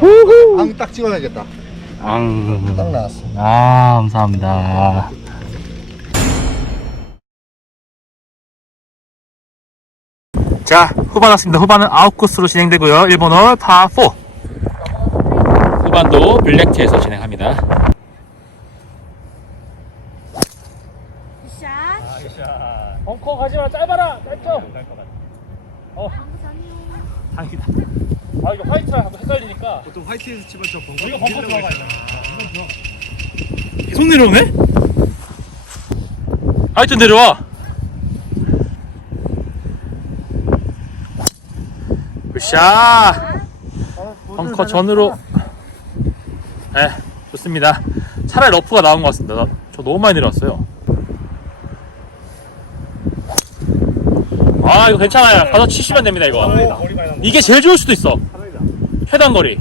우후. 앙딱 찍어야겠다. 앙. 딱 나왔어. 아, 감사합니다. 자, 후반 왔습니다. 후반은 아웃 코스로 진행되고요. 1번 홀 파4. 후반도 블랙티에서 진행합니다. 샷. 벙커 가지 마, 짧아라, 짧죠? 어, 당이다. 아, 이거 화이트랑 한번 헷갈리니까. 보통 화이트에서 치면 저 벙커. 이거 벙커 들어가야 계속 내려오네? 화이트 내려와. 굿샷. 벙커 전으로. 네, 좋습니다. 차라리 러프가 나온 것 같습니다. 나- 저 너무 많이 내려왔어요. 아, 이거 괜찮아요. 가서 치시면 됩니다, 이거. 이게 제일 좋을 수도 있어. 해당 거리.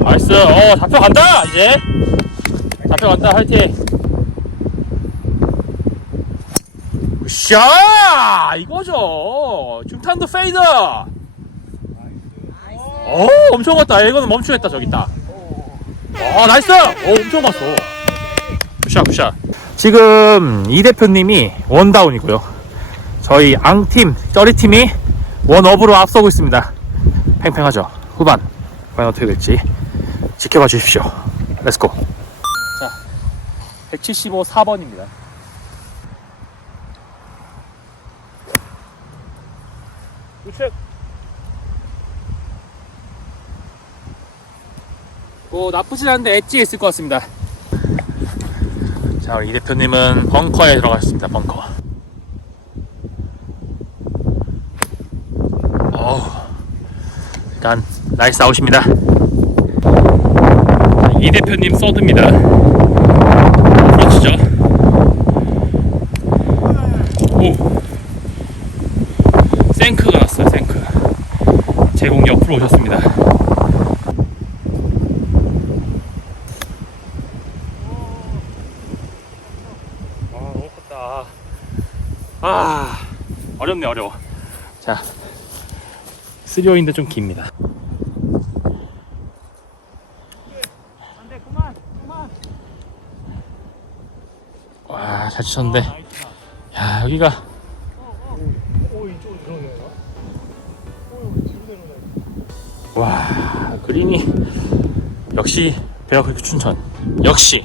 나이스. 어, 잡혀간다, 이제. 잡혀간다, 화이팅. 굿샷! 이거죠. 중탄도 페이드. 어, 엄청 갔다. 이거는 멈추겠다, 저기 있다. 어, 나이스! 어, 엄청 갔어. 굿샷, 굿샷. 지금 이 대표님이 원다운이고요. 저희 앙팀, 쩌리팀이 원업으로 앞서고 있습니다. 팽팽하죠. 후반. 과연 어떻게 될지 지켜봐 주십시오. 렛츠고. 자, 175 4번입니다. 우측. 뭐 나쁘진 않은데 엣지에 있을 것 같습니다. 자, 우리 이 대표님은 벙커에 들어가셨습니다. 벙커. 어우, 일단 나이스 아웃입니다. 자, 이 대표님 서드입니다. 그렇죠. 오, 생크가 났어요. 생크. 제공 옆으로 오셨습니다. 아 너무 컸다. 아 어렵네 어려워. 자 쓰리오인데 좀 깁니다. 와, 잘 치셨는데. 야, 여기가. 와, 그린이. 역시, 배어크리크 춘천. 역시.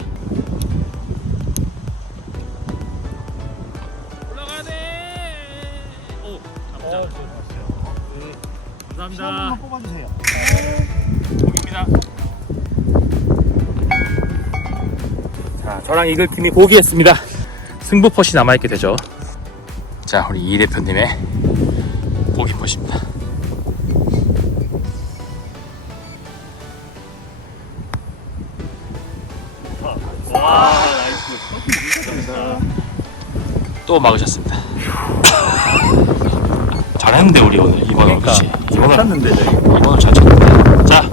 저랑 이글 팀이 보기했습니다. 승부 펫이 남아있게 되죠. 자, 우리 이 대표님의 보기 펫입니다. 또 막으셨습니다. 잘했는데 우리 오늘 이번 홀 그치? 이번 홀 쳤는데 저희. 이번을 잘 쳤는데. 자,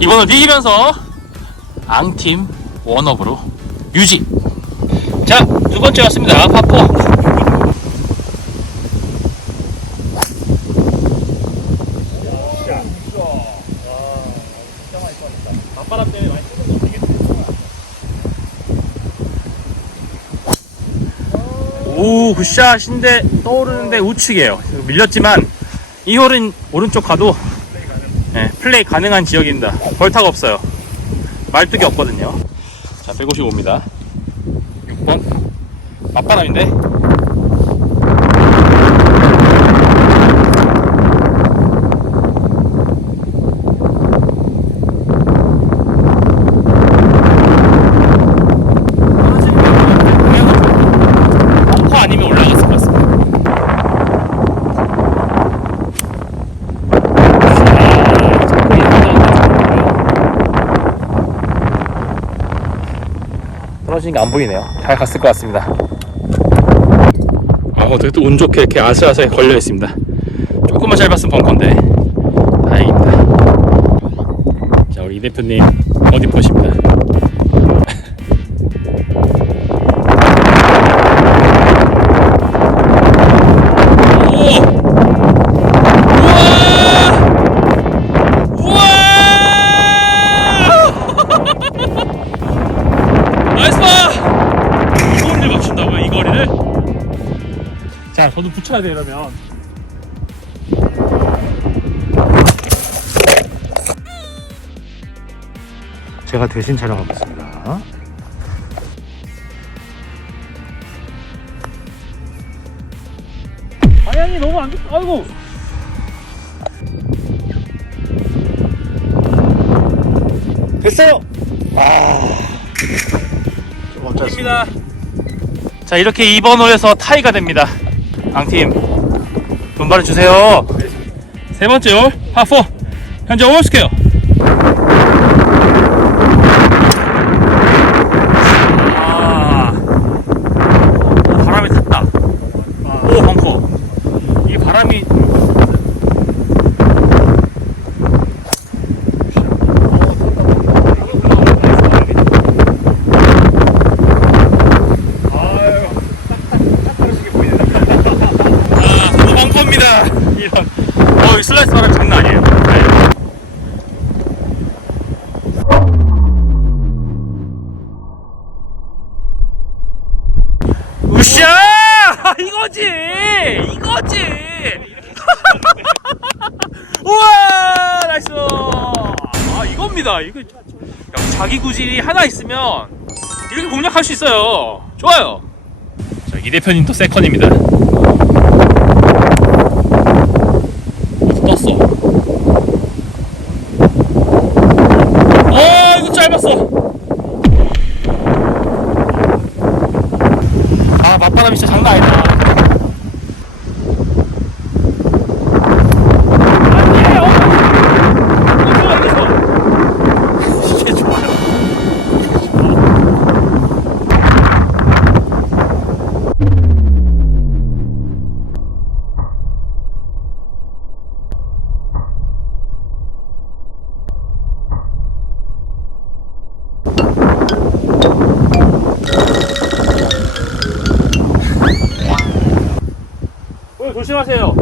이번을 이기면서 앙팀 원업으로 유지. 자, 두 번째 왔습니다. 파포. 굿샷인데 떠오르는데 우측이에요. 밀렸지만 이 홀은 오른쪽 가도 네, 플레이 가능한 지역입니다. 벌타가 없어요. 말뚝이 없거든요. 자, 155입니다. 6번. 맞바람인데? 벙커 아니면 올라갔을 것 같습니다. 떨어지는 게안 보이네요. 잘 갔을 것 같습니다. 아, 어떻게 또 운 좋게 이렇게 아슬아슬 걸려 있습니다. 조금만 짧았으면 벙커인데 다행입니다. 자, 우리 이 대표님 어디 보십니다. 붙여야 돼 이러면. 제가 대신 촬영하겠습니다. 방향이 너무 안 좋다. 아이고. 됐어요. 아. 좀 멈췄습니다. 입니다. 자 이렇게 2번 홀에서 타이가 됩니다. 강팀 분발해 주세요. 세 번째 홀 파4 현재 오스케어. 아, 오, 바람이 탔다. 오 벙커. 이 바람이 아, 너무 벙커입니다. 이런. 어, 이 슬라이스 바람 장난 아니에요. 네. 으쌰! 이거지! 이거지! 우와! 나이스! 아, 이겁니다. 이거. 야, 자기 구질이 하나 있으면 이렇게 공략할 수 있어요. 좋아요. 자, 이 대표님 또 세컨입니다. 어디 떴어. 어, 이거 짧았어. 아, 맞바람이 진짜 장난 아니다. 아니에요. 이거 좋아, 이거 좋아. 이게 좋아요. 오, 조심하세요.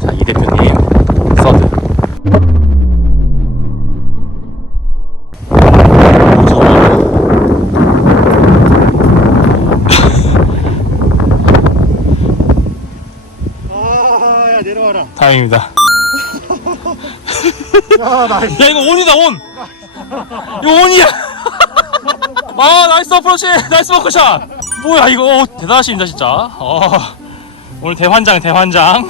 자, 이 대표님, 서드. 무서워. 아, 야 내려와라. 다행입니다. 야, 나이스. 야, 이거 온이다, 온! 이거 온이야! 아, 나이스 어프로치! 나이스 버크샷! 뭐야, 이거. 어, 대단하십니다, 진짜. 어, 오늘 대환장, 대환장.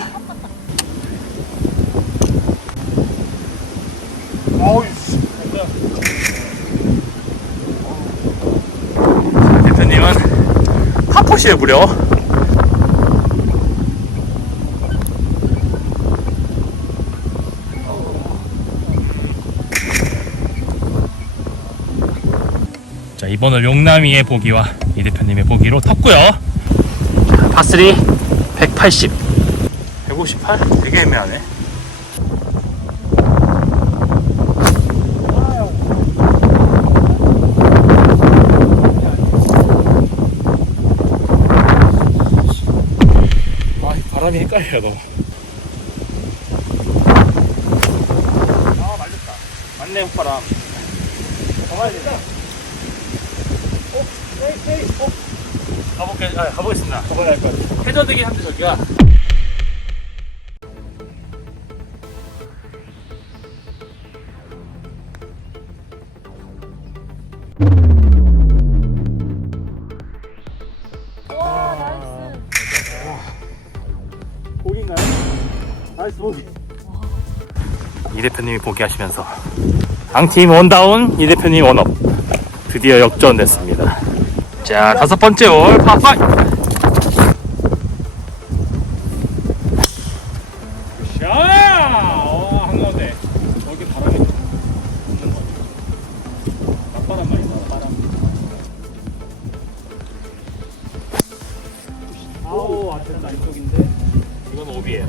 대표님은 하포시에 무려. 이번은 용남이의 보기와 이 대표님의 보기로 텄고요. 파3 180. 158? 되게 애매하네. 아, 이 바람이 헷갈려요, 너무. 아, 말렸다. 맞네. 어. 가볼게, 아, 가보겠습니다. 가봐야 할 것 같아. 해저드기 한데 저기가. 와 나이스 보기인가요? 나이스 보기. 이 대표님이 보기 하시면서 강팀 원다운, 이 대표님 원업. 드디어 역전됐습니다. 자, 다섯 번째 홀 파5. 샷! 어. 아우, 안 된다, 이쪽인데. 이건 오비예요.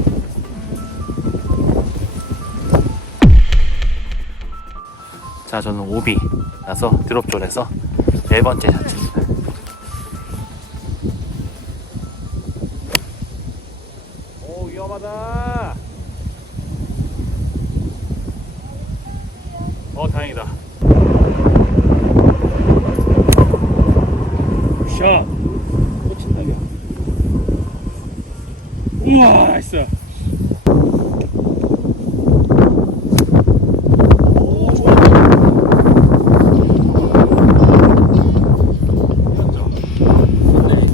자, 저는 오비 나서 드롭존에서 네 번째 샷입니다. 오, 위험하다. 굿샷. 우와, 나이스.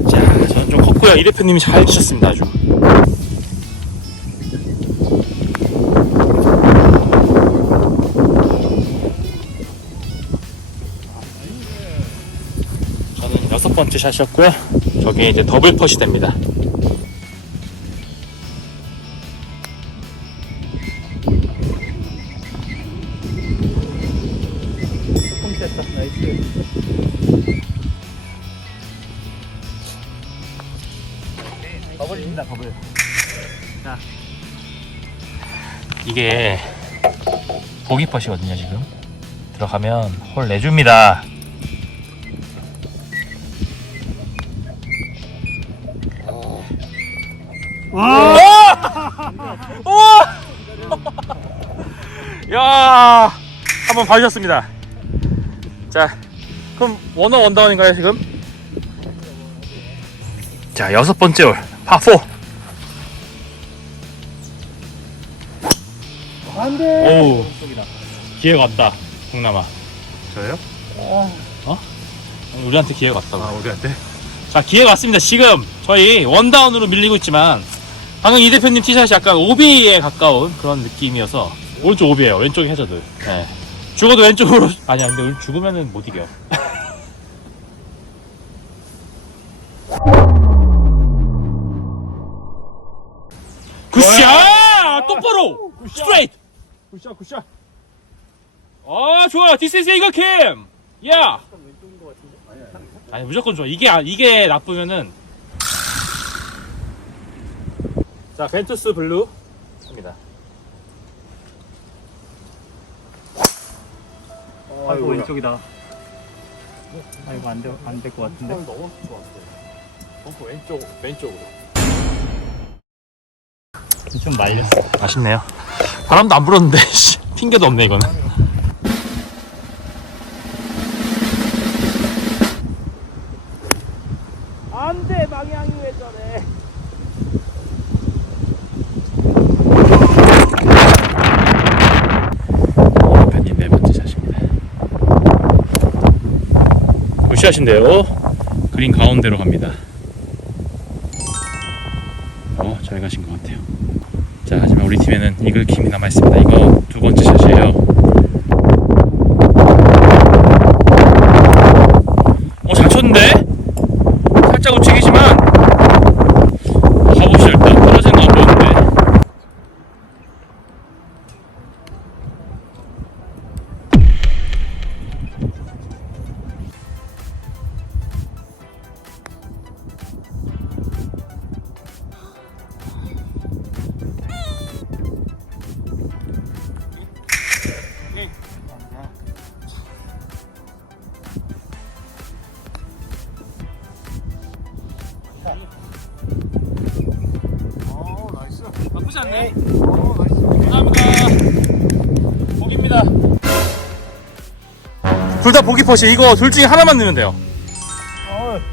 자, 좀 컸고요. 이 대표님이 잘 치셨습니다, 아주. 저는 여섯 번째 샷이었고요. 저게 이제 더블 펫이 됩니다. 펫이거든요, 지금. 들어가면 홀 내줍니다. 와! 야, 한번 봐주셨습니다. 자, 그럼 원어 원다운인가요 지금? 자, 여섯 번째 홀, 파4. 오, 기회가 왔다, 동남아. 저요? 우리한테 기회가 왔다고. 아, 우리한테? 자, 기회가 왔습니다. 지금 저희 원다운으로 밀리고 있지만 방금 이 대표님 티샷이 약간 오비에 가까운 그런 느낌이어서 오른쪽 오비예요. 왼쪽이 해저드. 네. 죽어도 왼쪽으로 아니야. 근데 우리 죽으면은 못 이겨. 굿샷! 똑바로! 스트레이트! 굿샷 굿샷 아 좋아요. This is 이거 캠. 야. 아니 무조건 좋아. 이게 아- 이게 나쁘면은 자 벤투스 블루 합니다. 아이고 왼쪽이다 아이고 안될안될 것 같은데 너무 좋았어. 벙커 왼쪽 왼쪽으로. 좀 말렸어 아쉽네요. 바람도 안 불었는데 씨, 핑계도 없네 이거는. 굿샷인데요. 그린 가운데로 갑니다. 어, 잘 가신 것 같아요. 자, 하지만 우리 팀에는 이글 킴이 남아 있습니다. 이거 두 번째 샷이에요. 어, 잘 쳤는데? 살짝 우측이 나이스. 감사합니다. 보기입니다. 둘 다 보기 퍼시 이거 둘 중에 하나만 넣으면 돼요.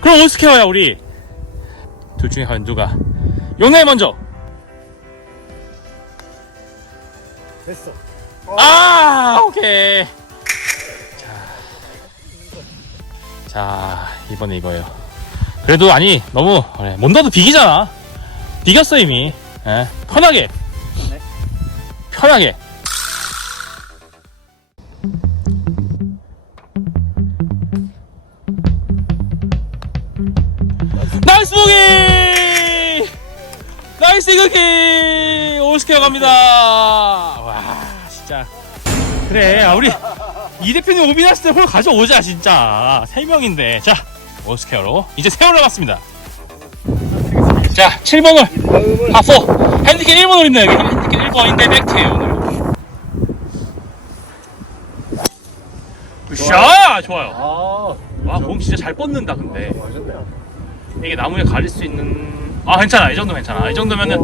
그럼 어떻게 해야 우리? 둘 중에 과연 누가? 요네 먼저. 됐어. 아 오케이. 자, 자 이번에 이거예요. 그래도 아니 너무 그래, 못 넣어도 비기잖아. 비겼어 이미. 예, 편하게. 편하게. 나이스 보기! 나이스 이글키! 오스케어 갑니다! 와, 진짜. 그래, 아, 우리 이 대표님 오비나스 때홀 가져오자, 진짜. 세 명인데. 자, 오스케어로. 이제 세 올라갔습니다. 자, 7번을, 파4. 핸디캡 1번을 있네, 여기. 핸디캡 1번인데 백트에요, 오늘. 굿샷! 좋아요. 아, 와, 공 진짜 잘 뻗는다, 근데. 맞았네요. 이게 나무에 가릴 수 있는 아 괜찮아 이 정도 괜찮아 이 정도면은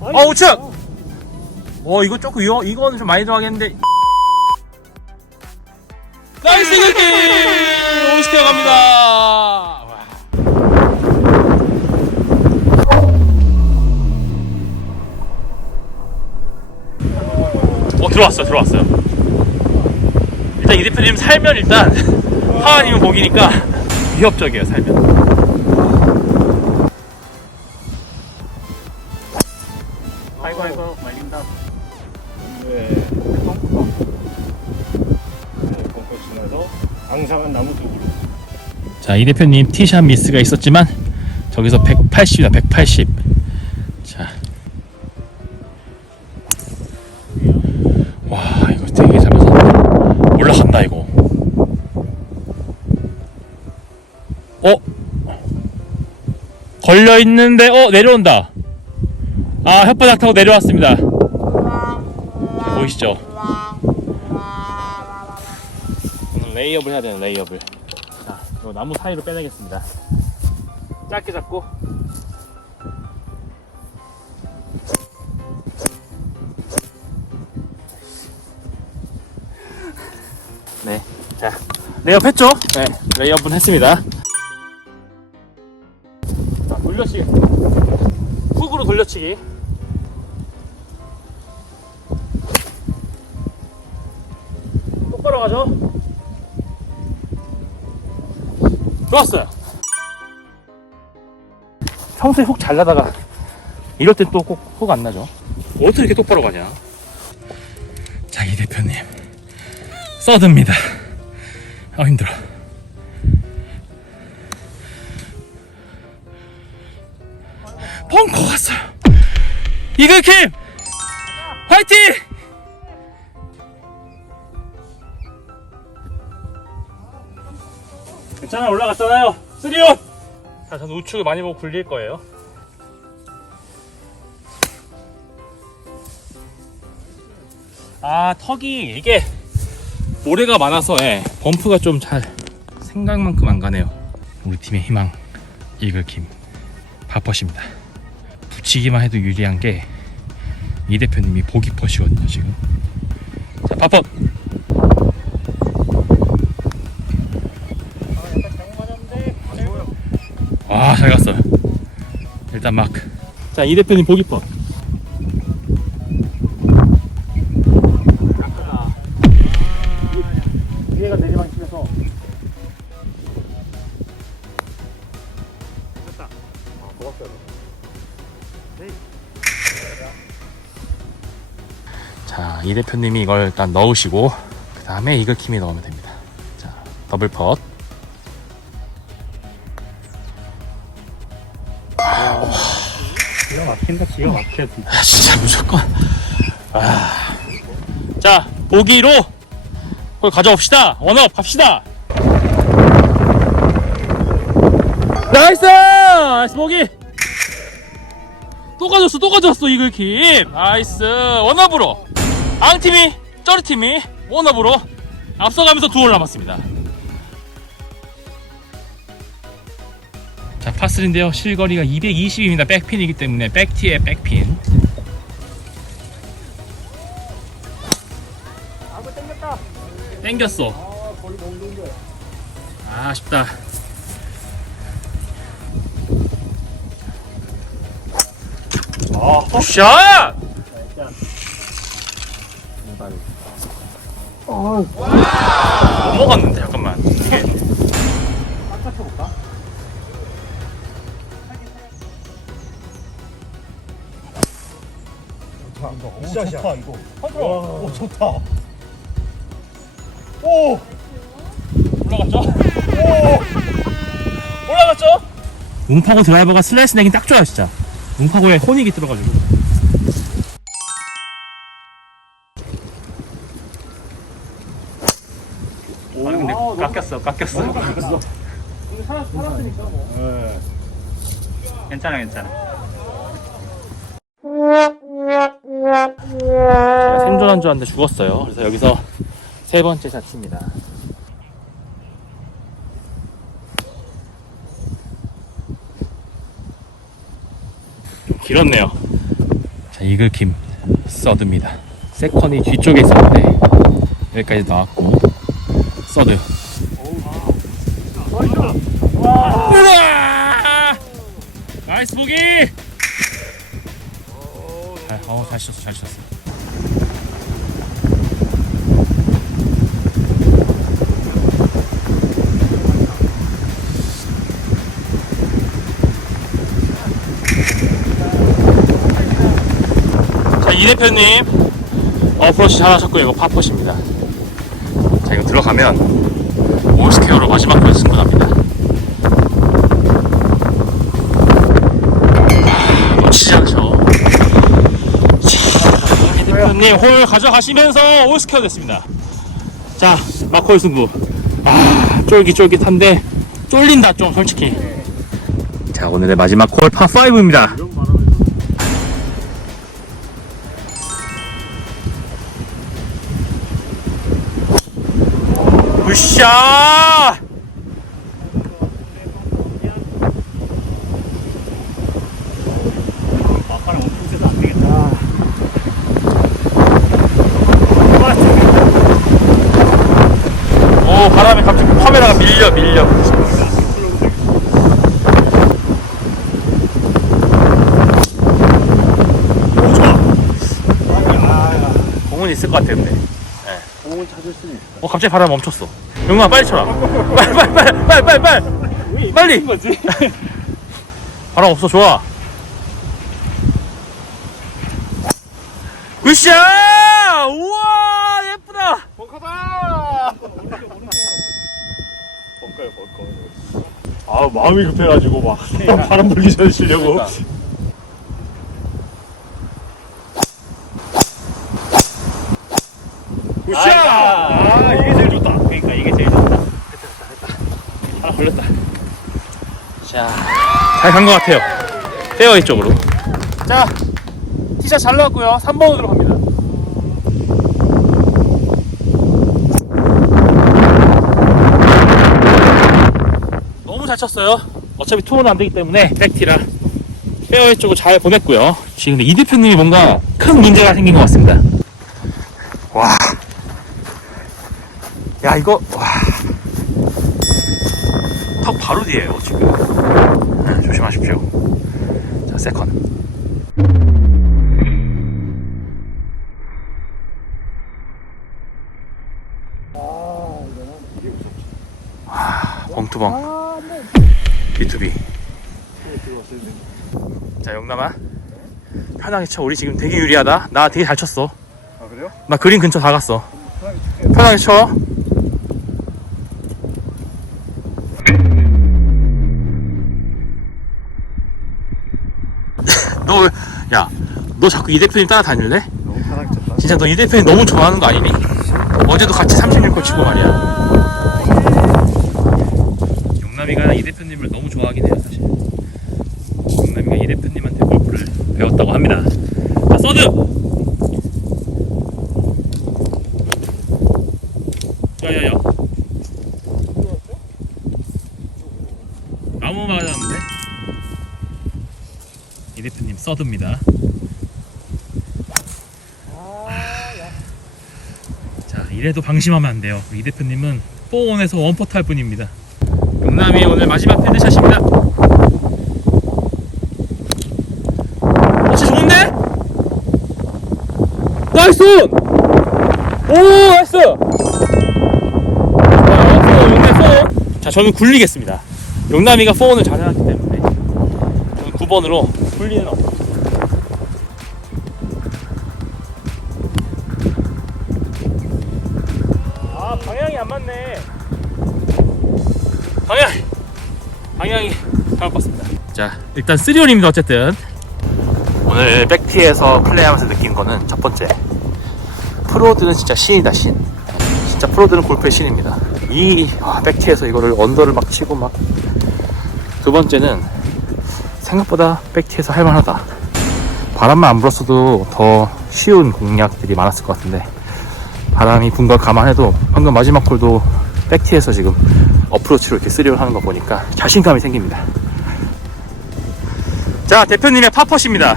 어 우측 어 이거 조금 위험 이거는 좀 많이 들어가겠는데 나이스 이글키 들어갑니다. 들어왔어요 들어왔어요 일단 이 대표님 살면 일단 하하님은 복이니까 위협적이에요 살면 아이고 아이고 말린다. 네. 네, 앙상한 나무 쪽으로. 자, 이 대표님 티샷 미스가 있었지만 저기서 180이다, 180. 걸려 있는데, 어, 내려온다. 아, 혓바닥 타고 내려왔습니다. 자, 보이시죠? 오늘 레이업을 해야 되는 레이업을. 자, 이 나무 사이로 빼내겠습니다. 짧게 잡고. 네. 자, 레이업 했죠? 네, 레이업은 했습니다. 돌려치기. 똑바로 가죠? 좋았어요. 평소에 훅잘 나다가 이럴 땐 또꼭훅안 나죠. 어떻게 이렇게 똑바로 가냐? 자, 이 대표님. 써듭니다. 아, 힘들어. 벙커 갔어요. 이글킴! 화이팅! 괜찮아 올라갔잖아요. 쓰리온 자 저는 우측을 많이 보고 굴릴 거예요. 아 턱이 이게 모래가 많아서 예, 범프가 좀 잘 생각만큼 안 가네요. 우리 팀의 희망 이글킴 바퍼십니다 붙이기만 해도 유리한 게 이 대표님이 보기 퍼시거든요 지금 자 바퍼 와, 잘 갔어. 일단 마크. 자, 이 대표님 보기 뻔. 대표님이 이걸 일단 넣으시고, 그 다음에 이글킴이 넣으면 됩니다. 자, 더블 펫. 기가 막힌다 기가 막혀 진짜. 아, 진짜 무조건. 아. 자, 보기로 그걸 가져옵시다. 원업 갑시다. 나이스! 나이스 보기! 또 가졌어, 또 가졌어, 이글킴. 나이스. 원업으로. 앙팀이, 쩌리팀이 원업으로 앞서가면서 두 홀 남았습니다. 자, 파3인데요. 실거리가 220입니다. 백핀이기 때문에 백티에 백핀. 아구 땡겼다. 땡겼어. 아, 아쉽다. 아, 샷! 넘어갔는데, 잠깐만. 이게. 오, 좋다, 이거. 오, 좋다. 오! 올라갔죠? 올라갔죠? 웅파고 드라이버가 슬라이스 내긴 딱 좋아요, 진짜. 웅파고에 호닉이 들어가지고. 깎였어 깎였어. 네. 괜찮아 괜찮아. 제가 생존한 줄 알았는데 죽었어요. 그래서 여기서 세 번째 샷입니다. 좀 길었네요. 자, 이글킴 서드입니다. 세컨이 뒤쪽에 있었는데 여기까지 나왔고 서드. 나이스 보기! 잘, 어, 잘 쳤어, 잘 쳤어. 자, 이 대표님 어프로치 잘하셨고 이거 파포십니다. 자, 이거 들어가면 올스케어로 마지막 번 승부납니다. 아, 놓치지 않죠. 대표님 홀 가져가시면서 올스케어 됐습니다. 자, 마콜 승부. 아, 쫄깃쫄깃한데 쫄린다 좀 솔직히. 자, 오늘의 마지막 콜 파5입니다. 으쌰! 아빠랑 엄청 세서 안 되겠다. 오 바람에 갑자기 카메라가 밀려 밀려. 공은 있을 것 같아 근데 공을 찾을 수는 있어. 어 갑자기 바람 멈췄어. 영아 빨리 쳐라. 빨리 빨리 빨리 빨리 빨리 빨리. 빨리. 거지? 바람 없어 좋아. 굿샷 우와 예쁘다 벙커다! 벙커야 벙커. 아 마음이 급해가지고 막 바람 불기 전에 치려고. 굿샷! 아 이게 제일 좋다. 그러니까 이게 제일 좋다. 하나 걸렸다. 자, 잘 간 것 같아요. 페어웨이 쪽으로. 자, 티샷 잘 나왔고요. 3번으로 들어갑니다. 너무 잘 쳤어요. 어차피 투어는 안 되기 때문에 백티라 페어웨이 쪽을 잘 보냈고요. 지금 이 대표님이 뭔가 큰 문제가 생긴 것 같습니다. 와. 야, 이거, 와. 턱 바로 뒤에요 지금 네, 조심하십시오 자 세컨 아, 벙투벙 B2B 자 영남아 편하게 쳐 우리 지금 되게 유리하다 나 되게 잘 쳤어 아 그래요? 나 그린 근처 다 갔어 편하게 쳐 너, 왜- 야, 너 자꾸 이 대표님 따라다닐래? 너무 편하게 쳤다. 진짜 너 이 대표님 너무 좋아하는 거 아니니? 어제도 같이 36골 치고 말이야. 용남이가 이 대표님을 너무 좋아하긴 해요, 사실. 용남이가 이 대표님한테 골프를 배웠다고 합니다. 자, 서드! 야야야. 아무 말 하는데? 이 대표님 서드입니다. 자, 이래도 방심하면 안 돼요. 이 대표님은 4원에서 원퍼트 할 뿐입니다. 용남이 오늘 마지막 필드샷입니다. 어, 진짜 좋은데? 나이스! 오, 나이스! 자, 어, 용남 4원. 자, 저는 굴리겠습니다. 용남이가 4원을 잘해놨기 때문에 저는 9번으로 굴리는 없아 일단 3온입니다 어쨌든 오늘 백티에서 플레이하면서 느낀 거는 첫 번째 프로들은 진짜 신이다 신. 진짜 프로들은 골프의 신입니다. 이 아, 백티에서 이거를 언더를 막 치고 막. 두 번째는 생각보다 백티에서 할만하다. 바람만 안 불었어도 더 쉬운 공략들이 많았을 것 같은데. 바람이 분 걸 감안해도 방금 마지막 홀도 백티에서 지금 어프로치로 이렇게 쓰리를 하는 거 보니까 자신감이 생깁니다. 자, 대표님의 파퍼십니다.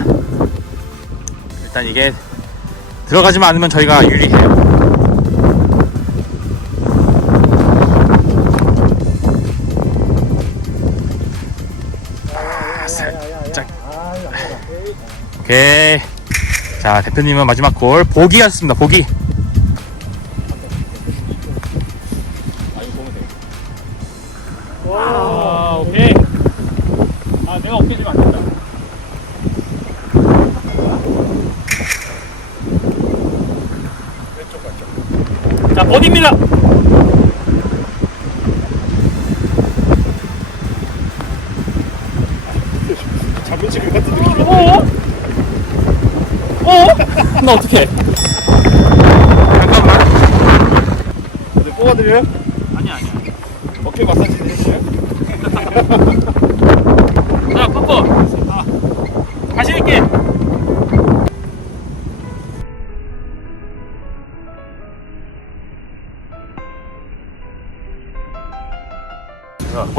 일단 이게 들어가지 않으면 저희가 유리해요. 오케이. 자, 대표님은 마지막 골. 보기였습니다, 보기. 자, 버디입니다. 장민식 같은 느낌. 어? 어? 나 어떡해. 잠깐만. 이제 뽑아드려요? 아니야, 아니야. 어깨 마사지 해주세요. 자, 뽀뽀.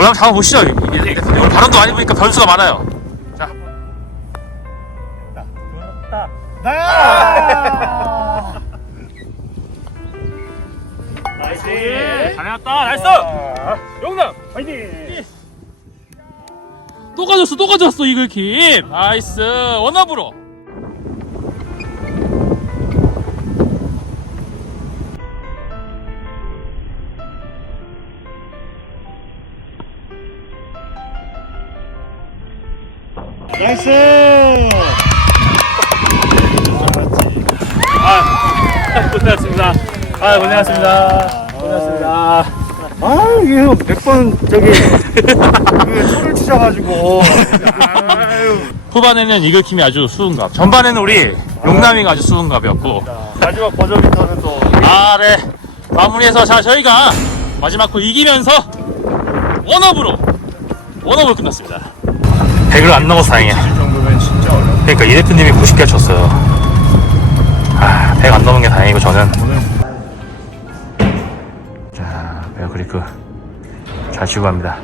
모양 잡아 보시죠. 오늘 바람도 많이 부니까 변수가 많아요. 자, 나이스. 잘해놨다. 나이스. 용남. 화이팅. 또 가졌어, 또 가졌어 이글킴. 나이스. 원업으로. 나이스! 아, 고생하셨습니다. 아, 고생하셨습니다. 고생하셨습니다. 아, 이게 형, 100번, 저기, 그 초를 치셔가지고. 아유. 후반에는 이글킴이 아주 수은갑. 전반에는 우리 용남이가 아주 수은갑이었고. 마지막 버저비터는 또. 아, 네. 마무리해서 자 저희가 마지막 호 이기면서 원업으로 원업으로 끝났습니다. 100을 안 넘어서 다행이야. 그러니까 이 대표님이 90개 쳤어요. 아, 100 안 넘은 게 다행이고 저는. 자, 베어크리크 잘 치고 갑니다.